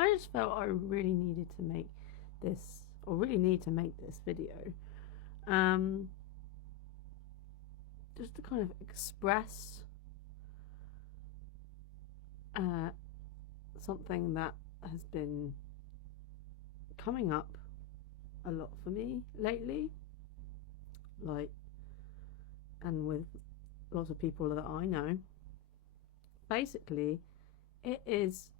I just felt I really needed to make this, or really need to make this video, um, just to kind of express something that has been coming up a lot for me lately, like, and with lots of people that I know. Basically, it is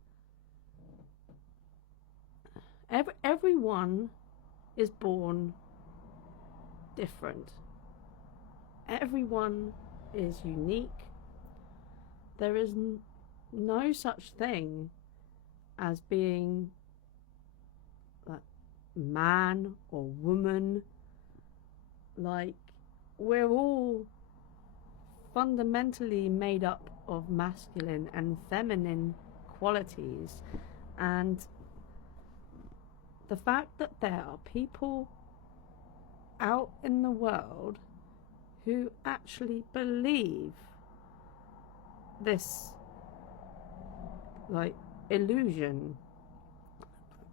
everyone is born different. Everyone is unique. There is no such thing as being like man or woman. Like, we're all fundamentally made up of masculine and feminine qualities, and the fact that there are people out in the world who actually believe this, like, illusion,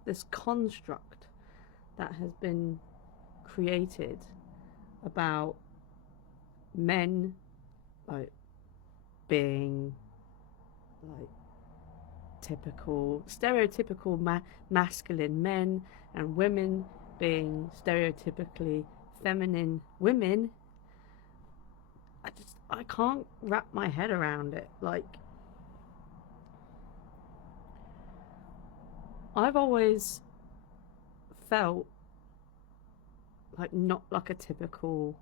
this construct that has been created about men, like, being like stereotypical masculine men, and women being stereotypically feminine women. I can't wrap my head around it. Like, I've always felt like not like a typical,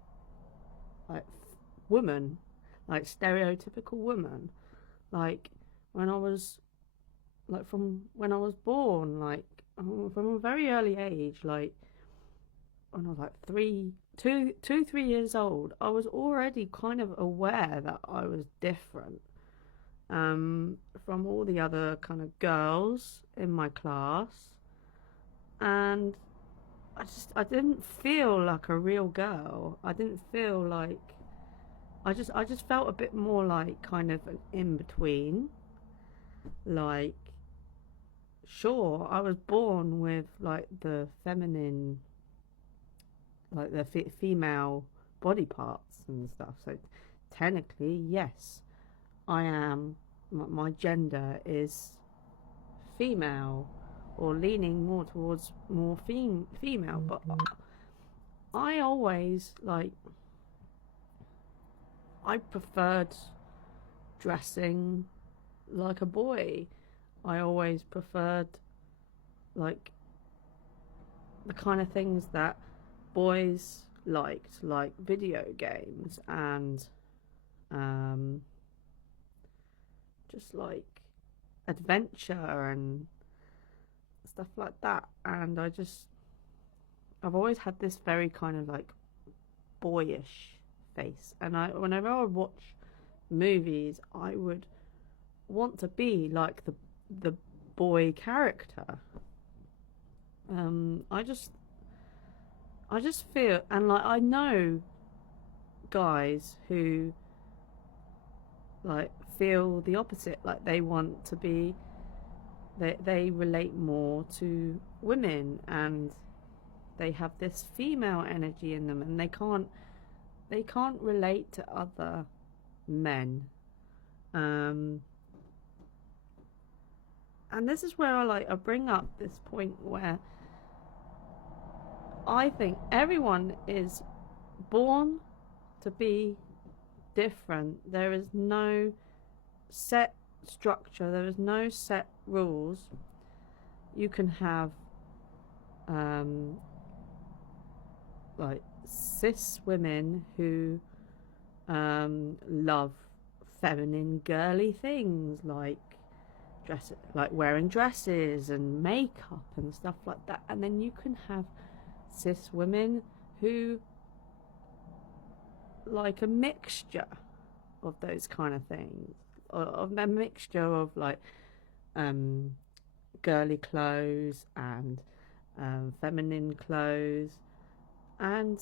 like, woman, like stereotypical woman. Like, when I was, like, from when I was born, like, from a very early age, like when I was like 3 years old, I was already kind of aware that I was different from all the other kind of girls in my class, and I didn't feel like a real girl. I didn't feel like, I just felt a bit more like kind of an in between. Like, sure, I was born with like the feminine, like the female body parts and stuff, so technically yes, I am, my gender is female, or leaning more towards more female, but I always, like, I preferred dressing like a boy. I always preferred, like, the kind of things that boys liked, like video games and just like adventure and stuff like that. And I've always had this very kind of like boyish face, and whenever I would watch movies, I would want to be like the boy character. I just feel, and like, I know guys who like feel the opposite, like they want to be, they relate more to women, and they have this female energy in them, and they can't relate to other men. And this is where I bring up this point where I think everyone is born to be different. There is no set structure, there is no set rules. You can have like cis women who love feminine girly things, like wearing dresses and makeup and stuff like that, and then you can have cis women who like a mixture of those kind of things, of a mixture of like girly clothes and feminine clothes, and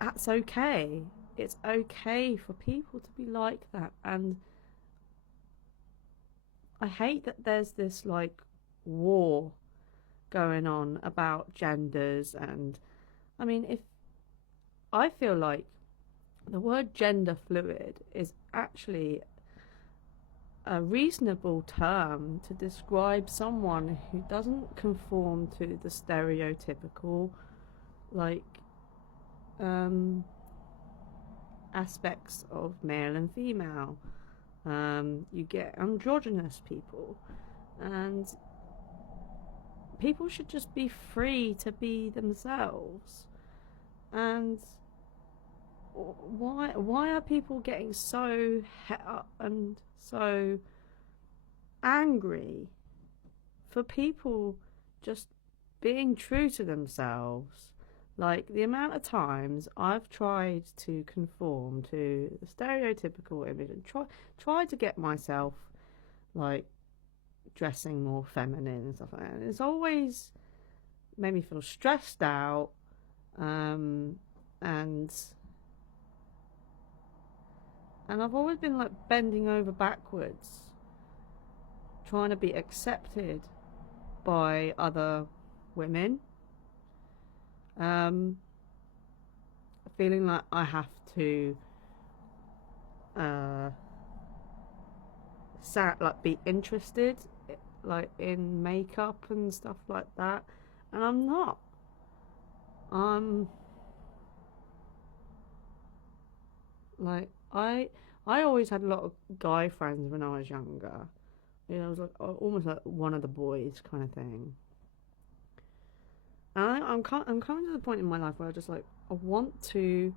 that's okay. It's okay for people to be like that. And I hate that there's this like war going on about genders. And I mean, if I feel like the word gender fluid is actually a reasonable term to describe someone who doesn't conform to the stereotypical, like, aspects of male and female. You get androgynous people, and people should just be free to be themselves. And why are people getting so het up and so angry for people just being true to themselves? Like, the amount of times I've tried to conform to the stereotypical image and try to get myself, like, dressing more feminine and stuff like that, and it's always made me feel stressed out, and I've always been like bending over backwards trying to be accepted by other women, feeling like I have to like be interested, like, in makeup and stuff like that, and I'm not. Like, I always had a lot of guy friends when I was younger. You know, I was like almost like one of the boys kind of thing. And I'm coming to the point in my life where I want to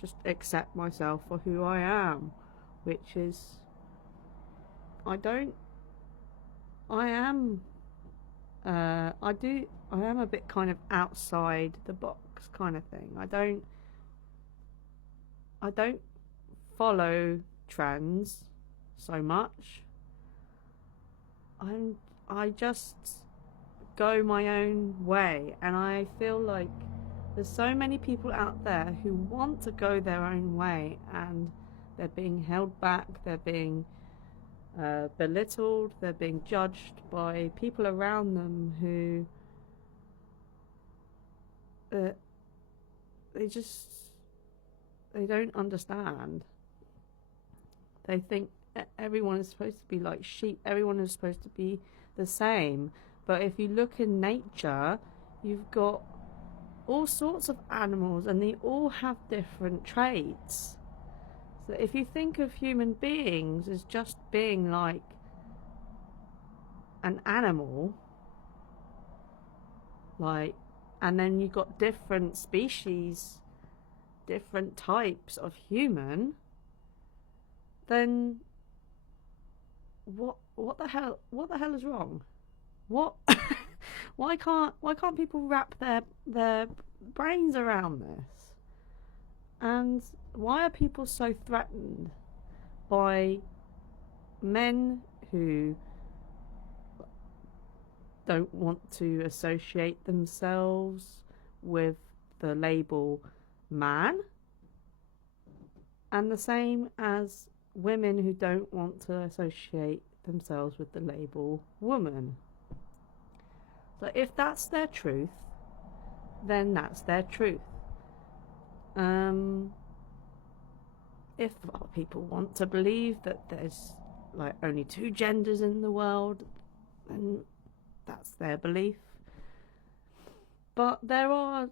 just accept myself for who I am, which is I am a bit kind of outside the box kind of thing. I don't follow trends so much. I just go my own way, and I feel like there's so many people out there who want to go their own way, and they're being held back, they're being belittled, they're being judged by people around them who they don't understand. They think everyone is supposed to be like sheep, everyone is supposed to be the same. But if you look in nature, you've got all sorts of animals, and they all have different traits. So if you think of human beings as just being like an animal, like, and then you've got different species, different types of human, then what the hell is wrong? What why can't people wrap their brains around this? And why are people so threatened by men who don't want to associate themselves with the label man, and the same as women who don't want to associate themselves with the label woman? So if that's their truth, then that's their truth. If people want to believe that there's like only two genders in the world, then that's their belief. But there are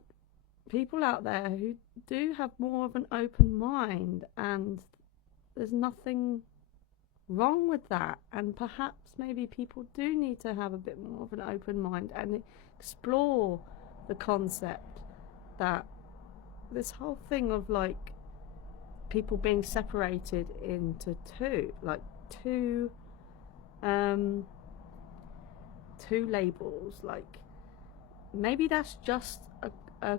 people out there who do have more of an open mind, and there's nothing wrong with that. And perhaps maybe people do need to have a bit more of an open mind and explore the concept that this whole thing of like people being separated into two labels, like, maybe that's just a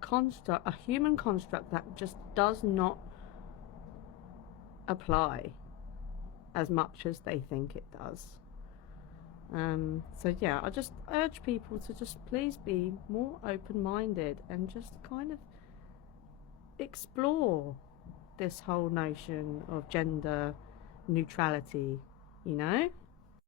construct, a human construct that just does not apply as much as they think it does. So yeah, I just urge people to just please be more open-minded and just kind of explore this whole notion of gender neutrality, you know?